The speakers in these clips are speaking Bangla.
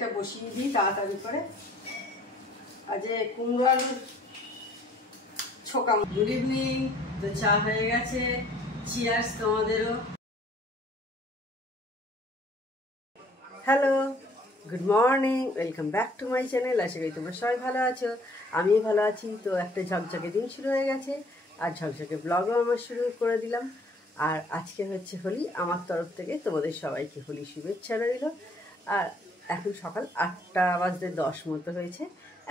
তরকারিটা বসিয়ে দিই তাড়াতাড়ি করে। আজ কুমড়ো আলুর ছোকা। Good evening. তো চা হয়ে গেছে, চিয়ার্স তোমাদেরও। Hello, good morning, welcome back to my channel. আশা করি তোমরা সবাই ভালো আছো, আমি ভালো আছি। তো একটা ঝকঝকে দিন শুরু হয়ে গেছে, আর ঝকঝকে ব্লগও আমার শুরু করে দিলাম। আর আজকে হচ্ছে হোলি, আমার তরফ থেকে তোমাদের সবাইকে হোলি শুভেচ্ছা রইল। আর এখন সকাল 8:10 মতো হয়েছে,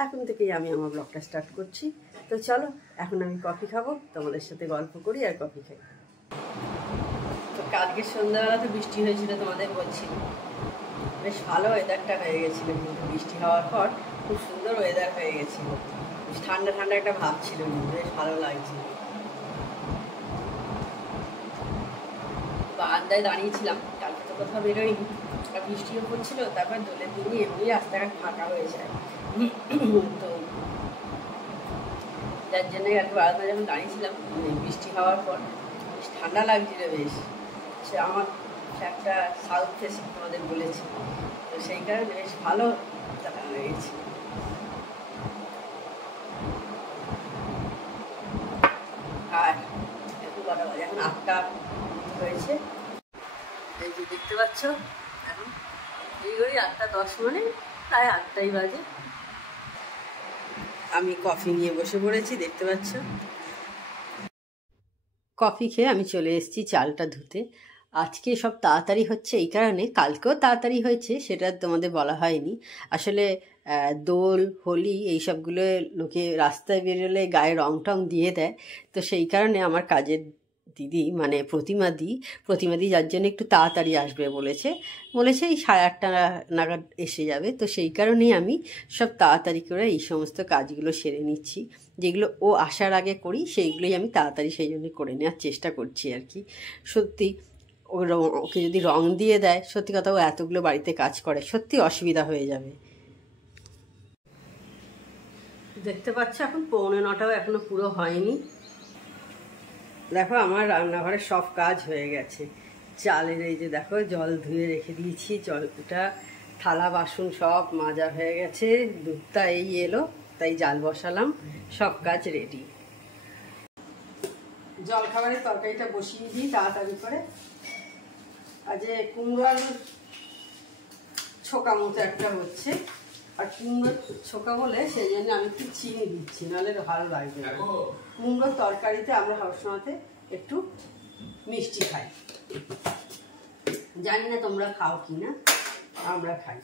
এখন থেকেই আমি আমার ব্লগটা স্টার্ট করছি। তো চলো, এখন আমি কফি খাবো, তোমাদের সাথে গল্প করি আর কফি খাই। তো কালকে সন্ধ্যাবেলা তো বৃষ্টি হয়েছিল, তোমাদের বলছি, বেশ ভালো ওয়েদারটা হয়ে গেছিলো। কিন্তু বৃষ্টি হওয়ার পর খুব সুন্দর ওয়েদার হয়ে গেছিলো, ঠান্ডা ঠান্ডা একটা ভাব ছিল, বেশ ভালো লাগছিল। বারান্দায় দাঁড়িয়েছিলাম, কালকে তো কোথাও বেরোয়নি, আর বৃষ্টিও পড়ছিল। তারপর দোলের দিনই এমনি রাস্তাঘাট ফাঁকা হয়ে যায়, তো যার জন্য আর কি বারান্দায় যখন দাঁড়িয়েছিলাম বৃষ্টি হওয়ার পর বেশ ঠান্ডা লাগছিল। বেশ সে আমার একটা সাউথ ফেসিং তোমাদের বলেছি, তো সেই কারণে বেশ ভালো লেগেছে। আর এখন কটা বাজে? এখন 8টা হয়েছে। এই যে দেখতে পাচ্ছ, এখন এই ঘড়ি 8:10, মানে প্রায় 8টাই বাজে। আমি কফি নিয়ে বসে পড়েছি, দেখতে পাচ্ছ। কফি খেয়ে আমি চলে এসেছি চালটা ধুতে। আজকে সব তাড়াতাড়ি হচ্ছে এই কারণে, কালকেও তাড়াতাড়ি হয়েছে সেটা তোমাদের বলা হয়নি। আসলে দোল, হোলি এইসবগুলো লোকে রাস্তায় বেরোলে গায়ে রং টং দিয়ে দেয়, তো সেই কারণে আমার কাজের দিদি, মানে প্রতিমাদি যার জন্য একটু তাড়াতাড়ি আসবে বলেছে এই 8:30 নাগাদ এসে যাবে। তো সেই কারণেই আমি সব তাড়াতাড়ি করে এই সমস্ত কাজগুলো সেরে নিচ্ছি। যেগুলো ও আসার আগে করি সেইগুলোই আমি তাড়াতাড়ি সেই জন্য করে নেওয়ার চেষ্টা করছি আর কি। সত্যি ওকে যদি রং দিয়ে দেয়, সত্যি কথা, ও এতগুলো বাড়িতে কাজ করে, সত্যি অসুবিধা হয়ে যাবে। দেখতে পাচ্ছ এখন 8:45 এখনো পুরো হয়নি। দেখো আমার রান্নাঘরে সব কাজ হয়ে গেছে। চালের এই যে দেখো জল ধুয়ে রেখে দিয়েছি, জলটা থালা বাসন সব মাজা হয়ে গেছে। দুধটা এই এলো, তাই জাল বসালাম, সব কাজ রেডি। জল খাবারের তরকারিটা বসিয়ে দিই তাড়াতাড়ি করে। আজ কুমড়ো আলুর ছোকা মতো একটা হচ্ছে, আর কুমড়োর ছোকা বলে সেই জন্য আমি একটু চিনি দিচ্ছি, নাহলে ভালো লাগবে না। কুমড়োর তরকারিতে আমরা সবসময়তে একটু মিষ্টি খাই, জানি না তোমরা খাও কি না, আমরা খাই।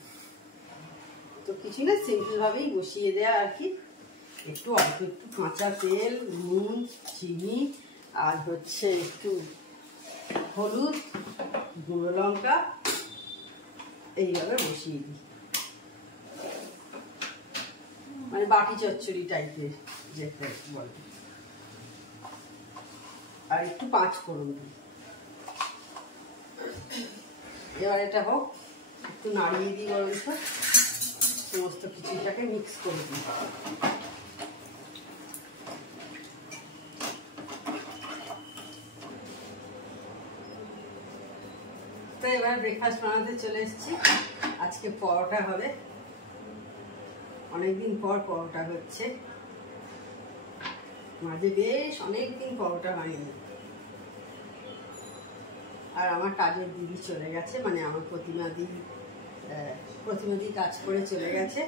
তো কিছু না, সিম্পলভাবেই বসিয়ে দেয়া আর কি। একটু অল্প একটু কাঁচা তেল, নুন, চিনি, আর হচ্ছে একটু হলুদ, গুঁড়ো লঙ্কা, এইভাবে বসিয়ে দিই, মানে বাটি চচ্চড়ি টাইপের যেটা বলে। আর একটু 5 ফোড়ন দিই। এবার এটা হোক, একটু নাড়িয়ে দিই বরঞ্চ, সমস্ত কিছুটাকে মিক্স করে দিই। তো এবার ব্রেকফাস্ট বানাতে চলে এসেছি। আজকে পরোটা হবে, অনেকদিন পর পরোটা হচ্ছে, মাঝে বেশ অনেকদিন পরোটা বানিয়ে। আর আমার কাজের দিদি চলে গেছে, মানে আমার প্রতিমাদি কাজ করে চলে গেছে।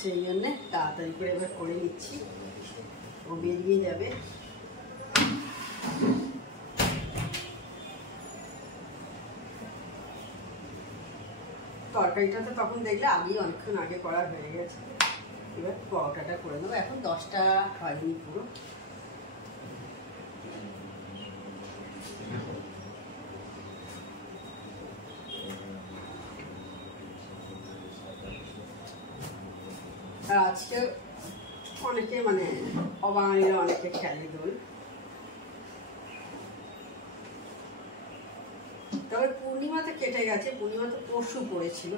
সেই জন্যে তাড়াতাড়ি করে এবার করে নিচ্ছি, ও বেরিয়ে যাবে। তরকারিটা তো তখন দেখলে আগেই অনেকক্ষণ আগে করা হয়ে গেছে। এবার পরোটাটা করে নেবো, এখন 10টা হয়নি পুরো। আর আজকে অনেকে, মানে অবাঙালিরা অনেকে খেলে দোল। তবে পূর্ণিমাতে কেটে গেছে, পূর্ণিমা তো পরশু পড়েছিল।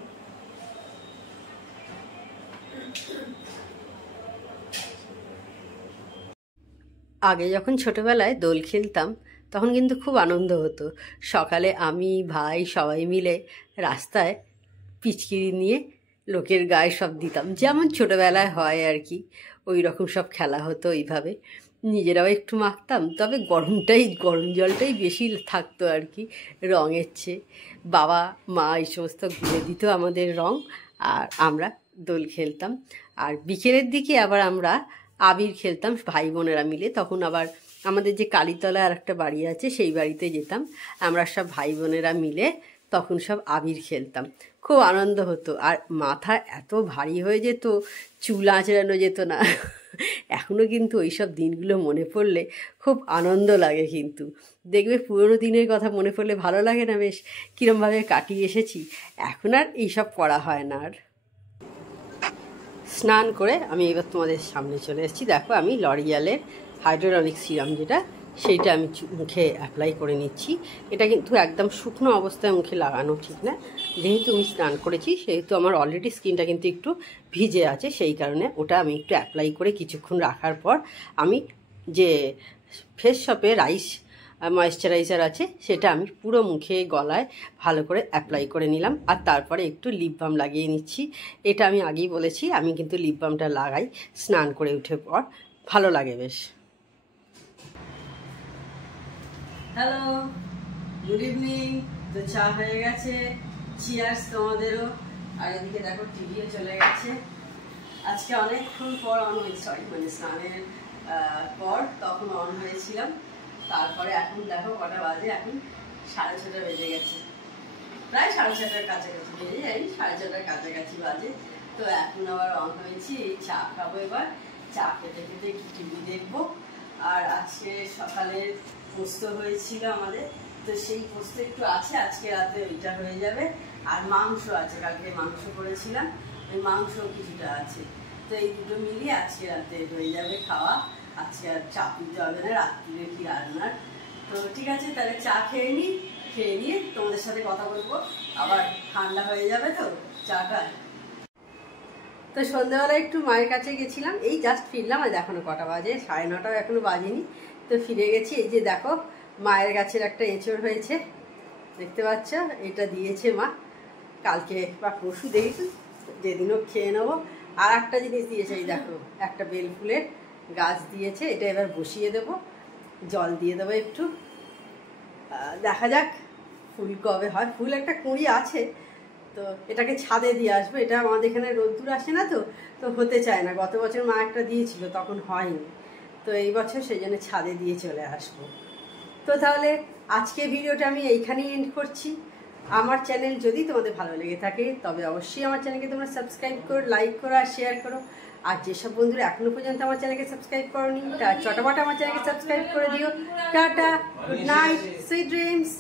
আগে যখন ছোটবেলায় দোল খেলতাম, তখন কিন্তু খুব আনন্দ হতো। সকালে আমি ভাই সবাই মিলে রাস্তায় পিচকিরি নিয়ে লোকের গায়ে সব দিতাম, যেমন ছোটোবেলায় হয় আর কি, ওই রকম সব খেলা হতো এইভাবে। নিজেরাও একটু মাখতাম, তবে গরম জলটাই বেশি থাকতো আর কি রঙের চেয়ে। বাবা মা এই সমস্ত গুলে দিত আমাদের রং, আর আমরা দোল খেলতাম। আর বিকেলের দিকে আবার আমরা আবির খেলতাম ভাই বোনেরা মিলে। তখন আবার আমাদের যে কালীতলায় আর একটা বাড়ি আছে সেই বাড়িতে যেতাম, আমরা সব ভাই বোনেরা মিলে তখন সব আবির খেলতাম। খুব আনন্দ হতো। আর মাথা এত ভারী হয়ে যেত, চুল আঁচড়ানো যেত না। এখনও কিন্তু ওইসব দিনগুলো মনে পড়লে খুব আনন্দ লাগে। কিন্তু দেখবে পুরোনো দিনের কথা মনে পড়লে ভালো লাগে না, বেশ কীরমভাবে কাটিয়ে এসেছি। এখন আর এইসব করা হয় না। আর স্নান করে আমি এবার তোমাদের সামনে চলে এসেছি। দেখো আমি লরিয়ালের হাইড্রোলনিক সিরাম, যেটা সেইটা আমি মুখে অ্যাপ্লাই করে নিচ্ছি। এটা কিন্তু একদম শুকনো অবস্থায় মুখে লাগানো ঠিক না, যেহেতু আমি স্নান করেছি সেহেতু আমার অলরেডি স্কিনটা কিন্তু একটু ভিজে আছে, সেই কারণে ওটা আমি একটু অ্যাপ্লাই করে কিছুক্ষণ রাখার পর আমি যে ফেস শপে রাইস ময়েশ্চারাইজার আছে সেটা আমি পুরো মুখে গলায় ভালো করে অ্যাপ্লাই করে নিলাম। আর তারপরে একটু লিপ বাম লাগিয়ে নিচ্ছি। এটা আমি আগেই বলেছি, আমি কিন্তু লিপ বামটা লাগাই স্নান করে উঠে পর, ভালো লাগে বেশ। Hello, good evening. তো চা হয়ে গেছে, চিয়ার্স তোমাদেরও। আর এদিকে দেখো টিভিও চলে গেছে। আজকে অনেকক্ষণ পর অন হয়েছে, মানে স্নানের পর তখন অন হয়েছিলাম। তারপরে এখন দেখো কটা বাজে, এখন 6:30 বেজে গেছে, প্রায় 6:30 কাছাকাছি বেজে যাই, 6:30 কাছাকাছি বাজে। তো এখন আবার অন হয়েছি, চা খাবো এবার। চা খেতে খেতে একটু টিভি দেখবো। আর আজকে সকালে পোস্ত হয়েছিল আমাদের, তো সেই পোস্ত একটু আছে, আজকে রাতে ওইটা হয়ে যাবে। আর মাংস আছে, কালকে মাংস করেছিলাম, ওই মাংস কিছুটা আছে। তো এই দুটো মিলিয়ে আজকে রাতে হয়ে যাবে খাওয়া। আজকে আর চাপ দিতে হবে না রাত্রিরে কি রান্নার। তো ঠিক আছে, তাহলে চা খেয়ে নিই, খেয়ে নিয়ে তোমাদের সাথে কথা বলবো। আবার ঠান্ডা হয়ে যাবে তো চাটা। তো সন্ধ্যাবেলা একটু মায়ের কাছে গেছিলাম, এই জাস্ট ফিরলাম। আর এখনো কটা বাজে, 9:30 এখনো বাজেনি। তো ফিরে গেছি। এই যে দেখো মায়ের গাছের একটা এঁচড় হয়েছে, দেখতে পাচ্ছ, এটা দিয়েছে মা কালকে বা পরশু, দেখি যেদিনও খেয়ে নেবো। আর একটা জিনিস দিয়েছে, এই দেখো একটা বেল ফুলের গাছ দিয়েছে, এটা এবার বসিয়ে দেবো, জল দিয়ে দেবো একটু, দেখা যাক ফুল কবে হয়। ফুল একটা কুঁড়ি আছে, তো এটাকে ছাদে দিয়ে আসবো। এটা আমাদের এখানে রোদ্দুর আসে না, তো তো হতে চায় না। গত বছর মা একটা দিয়েছিল, তখন হয়নি, তো এই বছর সেই জন্য ছাদে দিয়ে চলে আসবো। তো তাহলে আজকে ভিডিওটা আমি এইখানেই এন্ড করছি। আমার চ্যানেল যদি তোমাদের ভালো লেগে থাকে তবে অবশ্যই আমার চ্যানেলকে তোমরা সাবস্ক্রাইব করো, লাইক করো আর শেয়ার করো। আর যেসব বন্ধুরা এখনো পর্যন্ত আমার চ্যানেলকে সাবস্ক্রাইব করোনি, তার চটাপট আমার চ্যানেলকে সাবস্ক্রাইব করে দিও। Tata, good night, sweet dreams.